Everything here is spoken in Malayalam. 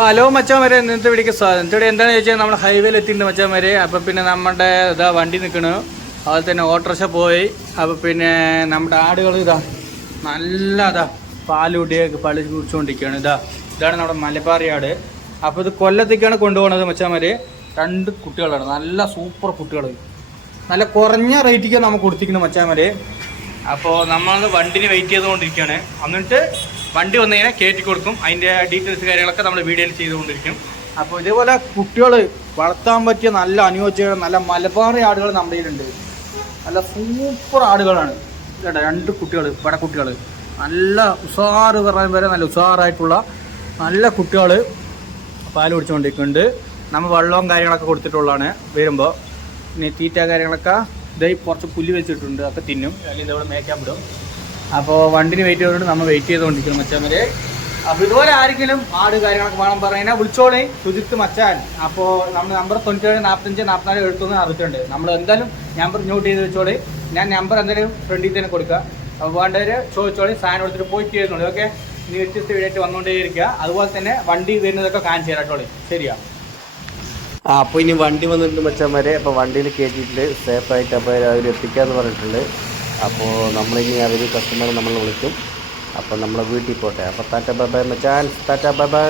ഹലോ മച്ചാൻ വരെ ഇന്നത്തെ വീടിക്ക് സ്വാഗതം. ഇവിടെ എന്താണെന്ന് ചോദിച്ചാൽ നമ്മൾ ഹൈവേയിൽ എത്തിയിട്ടുണ്ട് മച്ചാൻ വരെ. അപ്പം പിന്നെ നമ്മുടെ ഇതാ വണ്ടി നിൽക്കണു, അതുപോലെ തന്നെ ഓട്ടോറിക്ഷ പോയി. അപ്പം പിന്നെ നമ്മുടെ ആടുകൾ ഇതാ പാലുടിയൊക്കെ പളി കുടിച്ചുകൊണ്ടിരിക്കുകയാണ്. ഇതാണ് നമ്മുടെ മലബാറി ആട്. അപ്പോൾ ഇത് കൊല്ലത്തേക്കാണ് കൊണ്ടുപോകുന്നത് മച്ചാൻ വരെ. 2 കുട്ടികളാണ്, നല്ല സൂപ്പർ കുട്ടികൾ, നല്ല കുറഞ്ഞ റേറ്റിക്കാണ് നമുക്ക് കൊടുത്തിരിക്കുന്നത് മച്ചാൻ വരെ. അപ്പോൾ നമ്മൾ വണ്ടിന് വെയിറ്റ് ചെയ്തുകൊണ്ടിരിക്കുകയാണ്. എന്നിട്ട് വണ്ടി വന്നു കഴിഞ്ഞാൽ കയറ്റി കൊടുക്കും. അതിൻ്റെ ഡീറ്റെയിൽസ് കാര്യങ്ങളൊക്കെ നമ്മൾ വീഡിയോയിൽ ചെയ്തുകൊണ്ടിരിക്കും. അപ്പോൾ ഇതേപോലെ കുട്ടികൾ വളർത്താൻ പറ്റിയ നല്ല അനുയോജ്യ നല്ല മലബാറി ആടുകൾ നമ്മുടെ കയ്യിലുണ്ട്. നല്ല സൂപ്പർ ആടുകളാണ് കേട്ടോ. 2 കുട്ടികൾ, പടക്കുട്ടികൾ, നല്ല ഉഷാറ് പറയാൻ വരെ നല്ല ഉഷാറായിട്ടുള്ള നല്ല കുട്ടികൾ പാൽ കുടിച്ചുകൊണ്ടിരിക്കുന്നുണ്ട്. നമ്മൾ വെള്ളവും കാര്യങ്ങളൊക്കെ കൊടുത്തിട്ടുള്ളതാണ്. വരുമ്പോൾ പിന്നെ തീറ്റ കാര്യങ്ങളൊക്കെ ഇതായി കുറച്ച് പുല്ല് വെച്ചിട്ടുണ്ട്, അതൊക്കെ തിന്നും, അല്ലെങ്കിൽ ഇതവിടെ മേയ്ക്കാൻ വിടും. അപ്പോൾ വണ്ടിന് വെയിറ്റ് ചെയ്തുകൊണ്ട് നമ്മൾ വെയിറ്റ് ചെയ്തുകൊണ്ടിരിക്കണം മച്ചാൻ വരെ. അപ്പോൾ ഇതുപോലെ ആരെങ്കിലും ആട് കാര്യങ്ങളൊക്കെ വേണം പറഞ്ഞാൽ വിളിച്ചോളേ, സുജിത്ത് മച്ചാൻ. അപ്പോൾ നമ്മൾ നമ്പർ 97 45 44 71 അറിയിട്ടുണ്ട്. നമ്മൾ എന്തായാലും നമ്പർ നോട്ട് ചെയ്ത് വെച്ചോളേ. ഞാൻ നമ്പർ എന്തായാലും ഫ്രണ്ടിൽ തന്നെ കൊടുക്കുക. അപ്പോൾ വേണ്ടവർ ചോദിച്ചോളി, സാധനം എടുത്തിട്ട് പോയി ചെയ്യുന്നുള്ളൂ. ഓക്കെ, ഇനി വ്യത്യസ്ത വീടായിട്ട് വന്നുകൊണ്ടേ ഇരിക്കുക. അതുപോലെ തന്നെ വണ്ടി വരുന്നതൊക്കെ കാണിച്ചു തരാട്ടോളി. ശരിയാ? അപ്പോൾ ഇനി വണ്ടി വന്നിട്ടുണ്ട് മച്ചാൻ വരെ. അപ്പോൾ വണ്ടിയിൽ കയറ്റിയിട്ട് സേഫായിട്ട് അപ്പോൾ അവർ എത്തിക്കാമെന്ന് പറഞ്ഞിട്ടുണ്ട്. അപ്പോൾ നമ്മളിനി അവർ കസ്റ്റമർ നമ്മൾ വിളിക്കും. അപ്പോൾ നമ്മളെ വീട്ടിൽ പോട്ടെ. അപ്പോൾ ടാറ്റ ബൈ ബൈ മച്ചാൻ, ടാറ്റ ബൈ ബൈ.